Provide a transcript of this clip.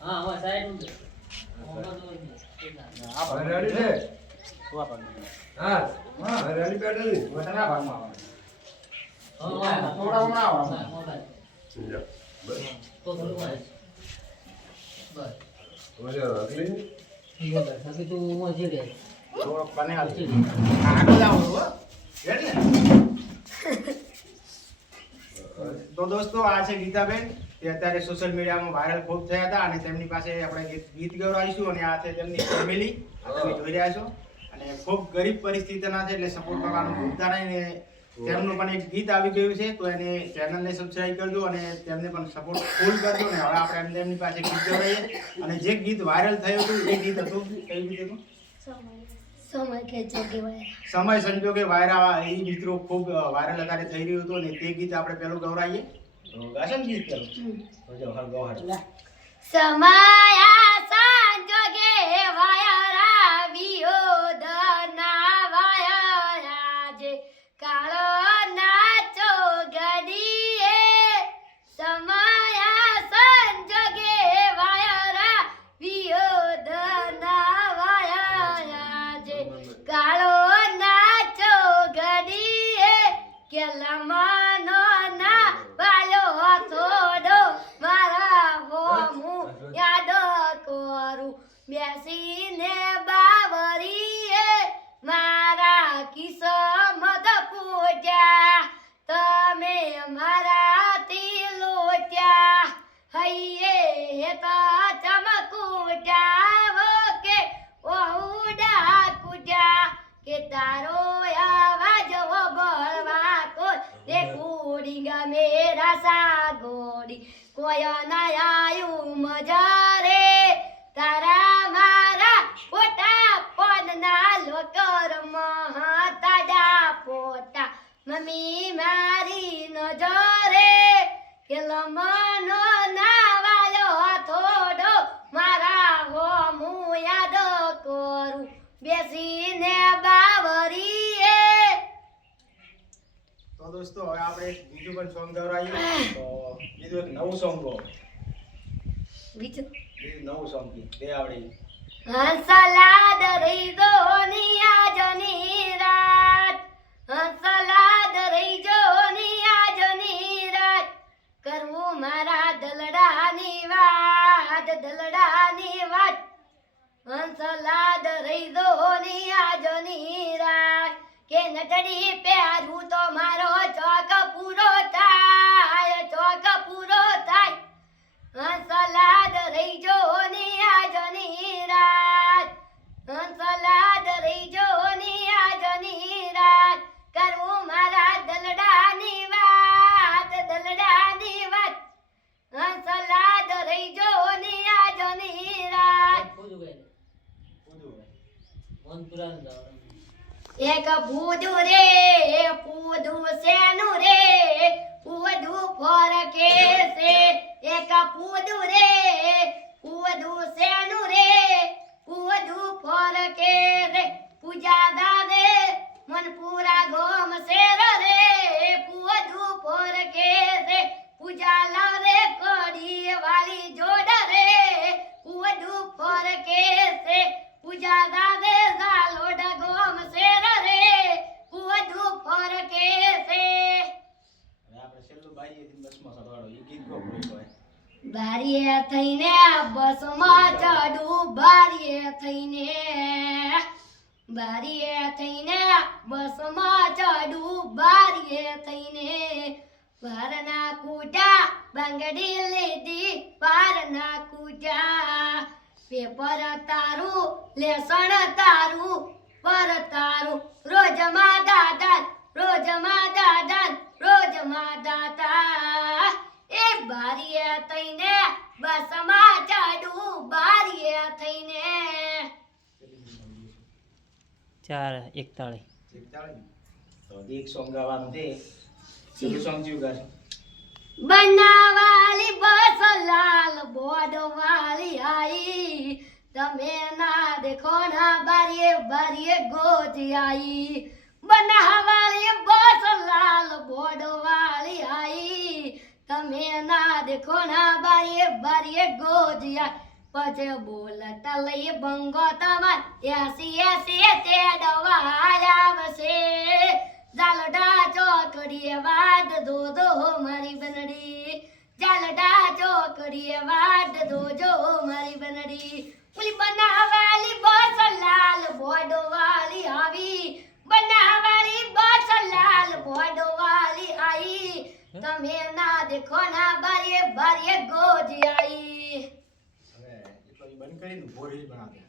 હા હા side ready છે હા હા રેડી બેઠી વટના ભાગમાં હા થોડા હમણાં આવવાનું મોબાઈલ બસ તો થોડું બસ મજા રાખલી ઠીક છે સકી તું મજી લે થોડો બને આવશે આગળ જાવ હો રેડી તો દોસ્તો આ છે ગીતાબેન તે અત્યારે સોશિયલ મીડિયામાં વાયરલ ખૂબ થયા હતા અને તેમની પાસે આપણે ગીત ગવડાવીશું અને આ છે તેમની ફેમિલી તમે જોઈ રહ્યા છો અને ખૂબ ગરીબ પરિસ્થિતિના છે એટલે સપોર્ટ કરવાનું ભૂલતા નહીં ને તેમનું પણ એક ગીત આવી ગયું છે તો એને ચેનલને સબસ્ક્રાઇબ કરજો અને તેમને પણ સપોર્ટ ફૂલ કરજો ને હવે આપણે એમની પાસે ગીત ગવડાવીએ અને જે ગીત વાયરલ થયું હતું એ ગીત હતું કયું ગીત હતું સમય સંજોગે વાયરા એ મિત્રો ખૂબ વાયરલ અત્યારે થઈ રહ્યું હતું અને તે ગીત આપણે પેલું ગવડાવીએ તો ગાશે ને ગીત પેલું તો જો હર ગવડ સમયા સંજોગે વાયરા વિયોધના વાયરા જે કાળો નાચો ગડીએ સમયા સંજોગે વાયરા વિયોધના વાયરા જે કાળો નાચો ઘડીએ કે લમનો ના વાલો થોડો મારા હોમું યાદ કરું બેસીને બાવરીએ મારા કિસ્મત પૂજ્યા તમે મારાથી લોટ્યા હૈયે હેતા ચમકુટ્યા કે ઓહુડા કુટ્યા કે તારો આવાજ વબળવા કોઈ રે કુડી ગમે રસા ગોડી કોઈ ના આયું મજા રે તારા મારા પોતા પદના લોકર મહાતાજા પોતા મમ્મી મારી નજરે કે લમનો ના વાલો થોડો મારા હોમું યાદ કરું બેસીને બાવરીએ તો દોસ્તો હવે આપણે એક બીજું પણ સોંગ ગવડાવીએ તો બીજું એક નવું સોંગ ગો બીજું નવું સોંગ બે આવડે હંસલાદ રહી દો આજની રાત હંસલાદ રહી જો આજની રાત કરવું મારા દલડાની વાત હંસલાદ રહી દો આજની રાત કે નટડી પહેરું તો મારો ચોક પૂરો થાય હંસલાદ રહી જો આજની રાત હંસલાદ રહી જો આજની રાત કરવું મારા દલડાની વાત હંસલાદ રહી જો આજની રાત પૂરું ગઈ મન પુરાણ જાવ એક પૂદું રે પૂદું શેનું રે પૂદું ફરકે છે એક પૂદું રે પૂદું શેનું રે પૂદું ફરકે રે પૂજા દાદે મન પૂરા ગોમ શેર રે પૂદું ફરકે રે પૂજા લાવે કડી વાળી જોડ રે પૂદું ફરકે છે પૂજા દાદે ઝાલોડ ગોમ શેર રે પૂદું ફરકે છે આપણે છેલ્લું બાઈએ બસમાં સડવાડો એ ગીત ગો કોઈ બારીએ થઈને બસમાં ચડું બારીએ થઈને બસમાં ચડું બારીએ થઈને પારના કૂટા બંગડી લીધી પારના કૂટા પેપર તારું લેસણ તારું પર તારું રોજમાં દાદા એ બારીએ થઈને બસમાં ચડું બારીએ થઈને 4:41 તો એક સોંગ ગાવાનું છે છેલ્લું સોંગ જીવ ગાશે બનાવાલી બસ લાલ બોર્ડ વાળી આઈ તમે ના દેખો ના બારીએ ગોજ આઈ બનાવાલી બસ લાલ દેખો ના બારીએ બારીએ ગોજિયા પછી બોલતા લઈ બંગો તમાર એસી એસી તે દવા આવશે જાલડા ચોકડીએ વાદ દો મારી બનડી જાલડા ચોકડીએ વાદ દો મારી બનડી ઓલી બનાવાલી બસ લાલ બોડો વાલી આવી બનાવાલી બસ લાલ બોડો વાલી आई તમે ના દેખો ના બારીએ બારીએ ગોજી आई હવે એ તો ઈ બંધ કરીને ભોરી બનાવતા